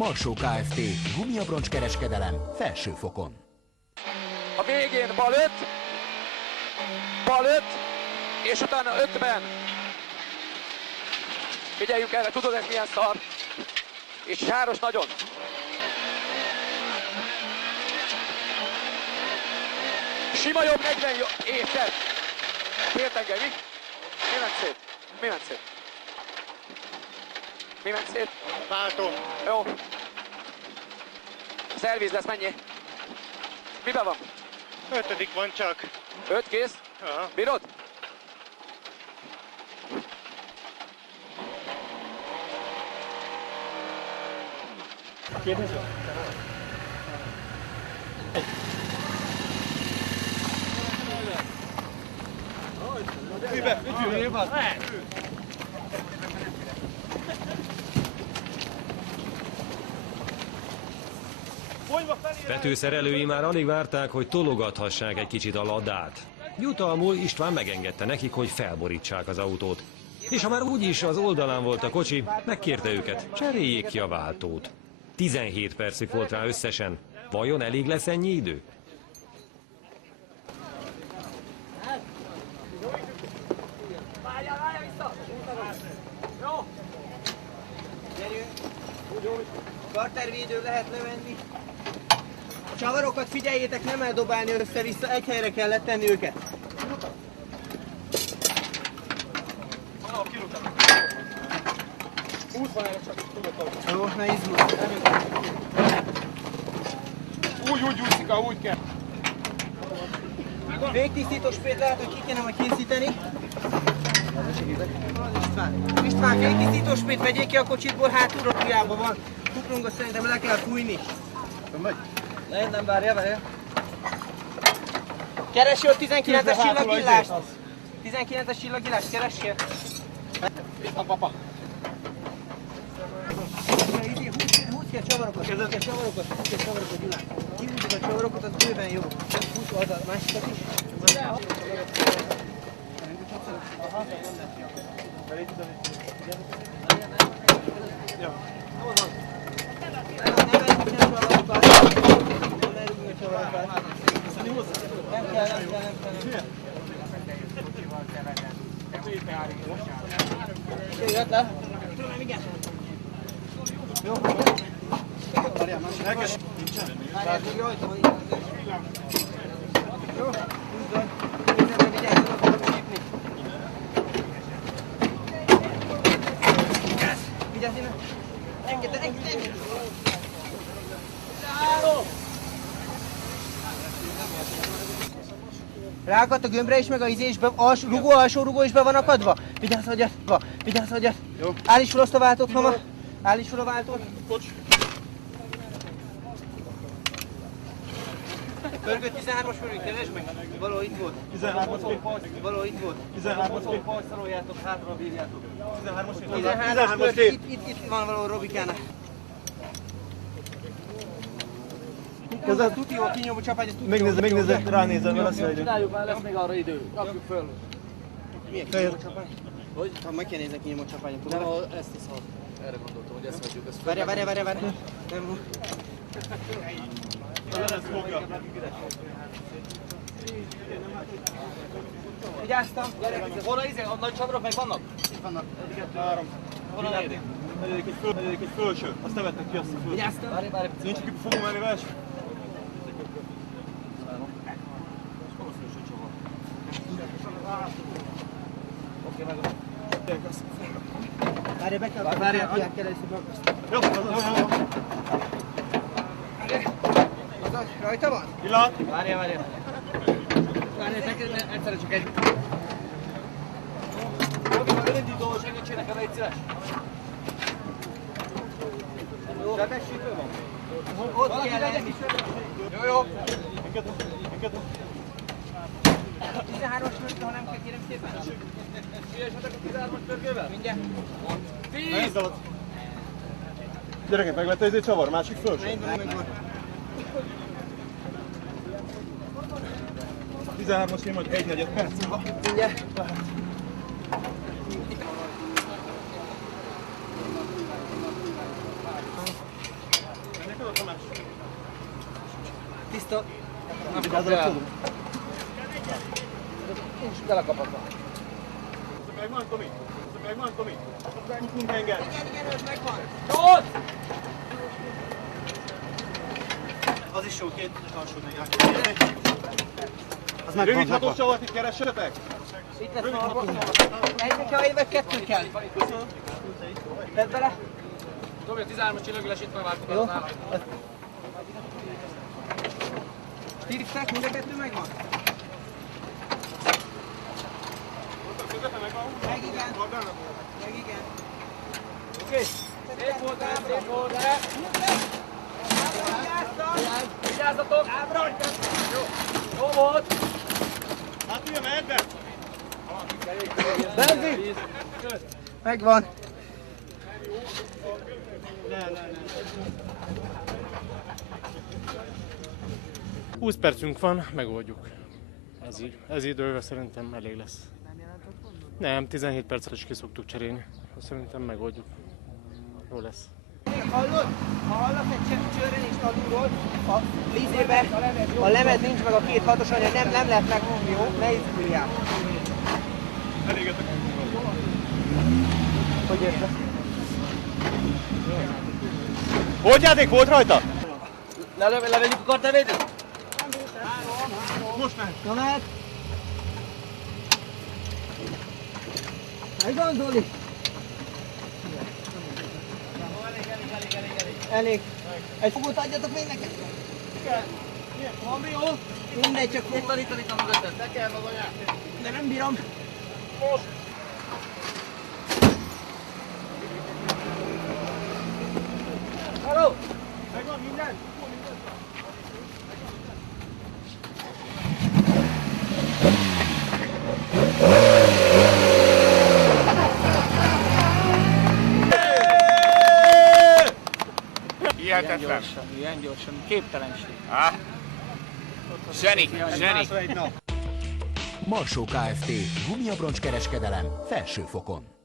Marsó Kft. Gumiabroncskereskedelem felsőfokon. A végén bal 5, és utána 50. Figyeljünk erre, tudod ez milyen szar. És sáros nagyon. Sima jobb 40 észre. Féltengely, mi? Mi ment szét? Mi ment szét? Mi ment szét? Váltó. Jó. Szerviz lesz, mennyi? Miben van? 5. van csak. 5 kész? Aha. Bírod? Vetőszerelői már alig várták, hogy tologathassák egy kicsit a ladát. Jutalmul István megengedte nekik, hogy felborítsák az autót. És ha már úgyis az oldalán volt a kocsi, megkérte őket, cseréljék ki a váltót. 17 percig volt rá összesen. Vajon elég lesz ennyi idő? Várjál vissza! Jó! Gyerünk! Kartervédő lehet levenni. A csavarokat figyeljétek, nem eldobálni össze-vissza, egy helyre kell letenni őket. Jó, ne izgulj. Úgy úszik, ahogy kell. Végtisztító sprét lehet, hogy ki kéne majd készíteni. István, végtisztító sprét vegyék ki a kocsitból, hátulról tujában van. Kuprongot szerintem le kell fújni. Nem, várja. Keressél 19-es csillagillást. 19-es csillagillást keressél. Itt a papa. Húzd ki a csavarokat, Gyulán. Kihúzzuk a csavarokat, az bőven jó. Húzd az a másikat is. Jó. Elkezd. Jó, húzzad. Kézzelbe vigyázz, oda fogod csípni. Vigyázz innen. Engedd. Ráakadt a gömbre is, meg a izésbe, alsó rugó is be van akadva. Vigyázz, hagyjad. Jó. Állíts fel azt a váltót, mama. Állíts fel a váltót. Kocs. Pörgő 13-as fölül, keresd meg. Való itt volt. 13-as Pajszololjátok, hátra bírjátok. 13-as Itt van való Robikánál. Tuti, jó, kinyomó csapágyat. Megnézek, ránézem, mert azt mondja. Csináljuk már, lesz még arra idő. Kapjuk föl. Milyen kinyomó csapágy? Hogy? Ha meg kell nézni kinyomó csapágyat. Nem, ezt is szar. Erre gondoltam, hogy ezt hagyjuk. Várj. Nem. Vigyáztam. Hol a nagy csavarok meg vannak? Itt vannak. 3. Hol a negyedik? Negyedik egy fölső. Azt ne vettek ki, azt a fölső. Vigyáztam. Várj. Nincs ki, fogom menni vers. Oké, megvan. Várj, be kell először beakasztani. Jó. Az rajta van? Pillanat. Várjál. Várjál, egyszerre csak egy. Robika, önindító, segítsél nekem, légy szíves. Sebesítő van? Ott kell lenni. Jó. Engedd. 13-as mögött, ha nem kell, kérem szépen. Siesetek a 13-as pörgővel? Mindjárt. 10! Gyerekek, meg lett egy csavar, másik fölső. Megvan. 13-as én majd 1-4 perc. Mindjárt. Sziasztok! Nem kapja el. Nincs belekapatva. Megvan, Tomi? Megvan, Tomi? Tudunk engedni. Igen, ez megvan. Ott! Az is jó, két alsót még átkezdeni. Az megvan, rövid hatós csavart itt keressetek? Itt lesz marba. Egynek kell, vagy kettő kell. Tedd bele. Tomi, a 13-as csillagülés itt megváltuk. Jó. Stírikszák, mind a kettő megvan? Meg igen. Meg igen. Oké. Szép volt el, szép volt el. Vigyázzatok! Jó. Jó volt! Hát ugye mehet be? Benzin! Megvan. 20 percünk van, megoldjuk. Ez idővel szerintem elég lesz. Nem, 17 percet is ki szoktuk cserélni. Szerintem megoldjuk. Jó lesz. Hallod? Ha hallasz egy csörrenést alulról, a vízébe a lemez nincs meg a két hatos anya, nem lehet megfogni, jó? Ne izguljál. Elégetek. Hogy érted? Volt játék? Volt rajta? Levegyük a kartevédőt? Most mehet. Na mehet. Megvan, Zoli? Elég. Egy fogót adjatok még nekem? Van mi jó? Mindegy, csak Itt van a mögötted. Ne kell az anyát. de nem bírom. Hello! Megvan minden? Hihetetlen. Ilyen gyorsan, képtelenség. Zseni, zseni. Marsó Kft. Gumiabroncskereskedelem felső fokon.